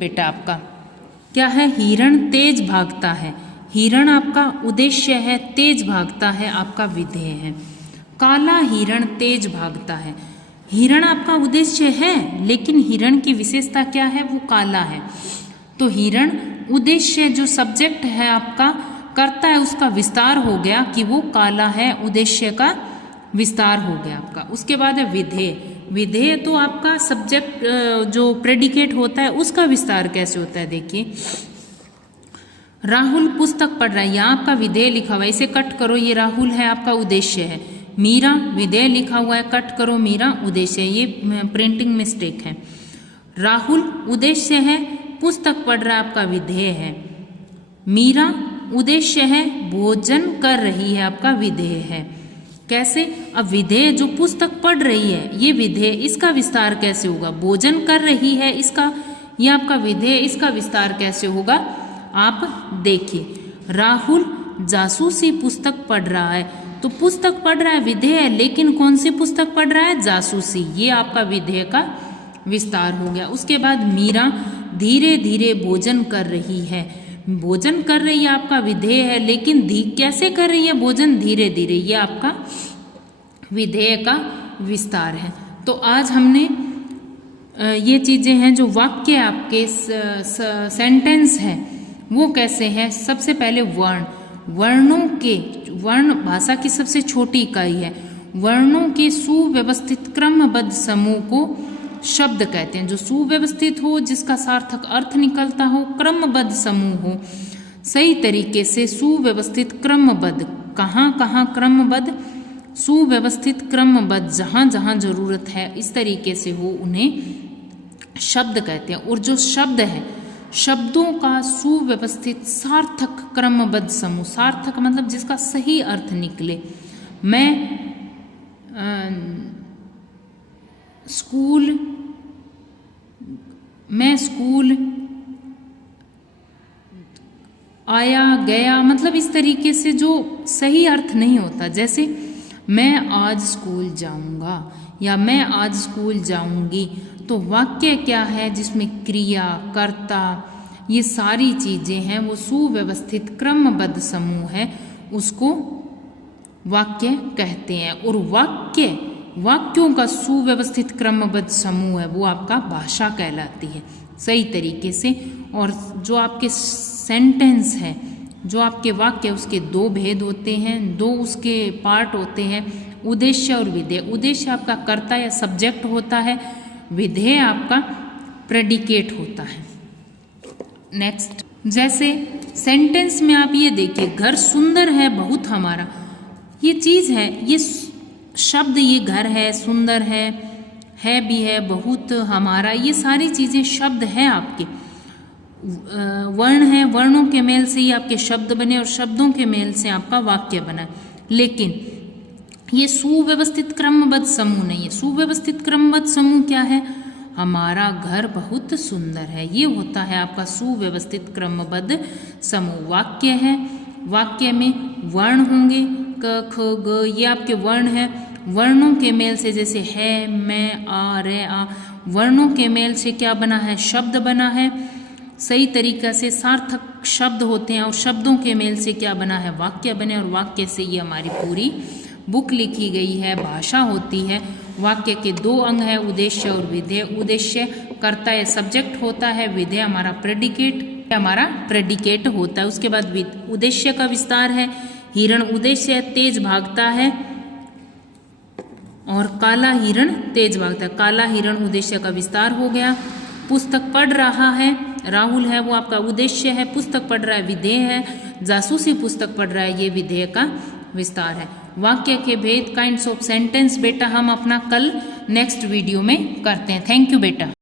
बेटा आपका क्या है, हिरण तेज भागता है। हिरण आपका उद्देश्य है, तेज भागता है आपका विधेय है। काला हिरण तेज भागता है, हिरण आपका उद्देश्य है लेकिन हिरण की विशेषता क्या है, वो काला है। तो हिरण उद्देश्य जो सब्जेक्ट है आपका करता है उसका विस्तार हो गया कि वो काला है, उद्देश्य का विस्तार हो गया आपका। उसके बाद है विधेय। विधेय तो आपका सब्जेक्ट जो प्रेडिकेट होता है उसका विस्तार कैसे होता है, देखिए राहुल पुस्तक पढ़ रहा है, यहाँ आपका विधेय लिखा हुआ है, इसे कट करो, ये राहुल है आपका उद्देश्य है। मीरा विधेय लिखा हुआ है, कट करो, मीरा उद्देश्य है, ये प्रिंटिंग मिस्टेक है। राहुल उद्देश्य है, पुस्तक पढ़ रहा है आपका विधेय है। मीरा उद्देश्य है, भोजन कर रही है आपका विधेय है। कैसे, अब विधेय जो पुस्तक पढ़ रही है ये विधेय, इसका विस्तार कैसे होगा, भोजन कर रही है इसका, ये आपका विधेय, इसका विस्तार कैसे होगा आप देखिए। राहुल जासूसी पुस्तक पढ़ रहा है, तो पुस्तक पढ़ रहा है विधेय है, लेकिन कौन सी पुस्तक पढ़ रहा है, जासूसी, ये आपका विधेय का विस्तार हो गया। उसके बाद मीरा धीरे धीरे भोजन कर रही है, भोजन कर रही है आपका विधेय है, लेकिन कैसे कर रही है भोजन, धीरे धीरे, ये आपका विधेय का विस्तार है। तो आज हमने ये चीजें हैं जो वाक्य आपके सेंटेंस है वो कैसे हैं। सबसे पहले वर्ण, वर्णों के, वर्ण भाषा की सबसे छोटी इकाई है, वर्णों के सुव्यवस्थित क्रमबद्ध समूह को शब्द कहते हैं। जो सुव्यवस्थित हो, जिसका सार्थक अर्थ निकलता हो, क्रमबद्ध समूह हो, सही तरीके से सुव्यवस्थित क्रमबद्ध, कहाँ कहाँ क्रमबद्ध, सुव्यवस्थित क्रमबद्ध, जहाँ जहाँ जरूरत है इस तरीके से हो, उन्हें शब्द कहते हैं। और जो शब्द है, शब्दों का सुव्यवस्थित सार्थक क्रमबद्ध समूह, सार्थक मतलब जिसका सही अर्थ निकले। मैं स्कूल आया गया, मतलब इस तरीके से जो सही अर्थ नहीं होता। जैसे मैं आज स्कूल जाऊंगा या मैं आज स्कूल जाऊंगी, तो वाक्य क्या है जिसमें क्रिया, कर्ता, ये सारी चीजें हैं, वो सुव्यवस्थित क्रमबद्ध समूह है, उसको वाक्य कहते हैं। और वाक्यों का सुव्यवस्थित क्रमबद्ध समूह है वो आपका भाषा कहलाती है, सही तरीके से। और जो आपके सेंटेंस है, जो आपके वाक्य, उसके दो भेद होते हैं, दो उसके पार्ट होते हैं, उद्देश्य और विधेय। उद्देश्य आपका कर्ता या सब्जेक्ट होता है, विधेय आपका प्रेडिकेट होता है। नेक्स्ट, जैसे सेंटेंस में आप ये देखिए, घर सुंदर है बहुत हमारा, ये चीज है, ये शब्द, ये घर है, सुंदर है भी है, बहुत, हमारा, ये सारी चीजें शब्द है आपके। वर्ण है, वर्णों के मेल से ही आपके शब्द बने और शब्दों के मेल से आपका वाक्य बना। लेकिन ये सुव्यवस्थित क्रमबद्ध समूह नहीं है। सुव्यवस्थित क्रमबद्ध समूह क्या है, हमारा घर बहुत सुंदर है, ये होता है आपका सुव्यवस्थित क्रमबद्ध समूह। वाक्य है, वाक्य में वर्ण होंगे, क ख ग, ये आपके वर्ण है। वर्णों के मेल से, जैसे है, मैं, आ, रे, आ, वर्णों के मेल से क्या बना है, शब्द बना है, सही तरीका से सार्थक शब्द होते हैं। और शब्दों के मेल से क्या बना है, वाक्य बने, और वाक्य से ये हमारी पूरी बुक लिखी गई है, भाषा होती है। वाक्य के दो अंग है, उद्देश्य और विधेय। उद्देश्य कर्ता या सब्जेक्ट होता है, विधेय हमारा प्रेडिकेट होता है। उसके बाद उद्देश्य का विस्तार है, हिरण उद्देश्य तेज भागता है और काला हिरण तेज भागता है। काला हिरण उद्देश्य का विस्तार हो गया। पुस्तक पढ़ रहा है, राहुल है वो आपका उद्देश्य है, पुस्तक पढ़ रहा है विधेय है, जासूसी पुस्तक पढ़ रहा है ये विधेय का विस्तार है। वाक्य के भेद, काइंड्स ऑफ सेंटेंस बेटा हम अपना कल नेक्स्ट वीडियो में करते हैं। थैंक यू बेटा।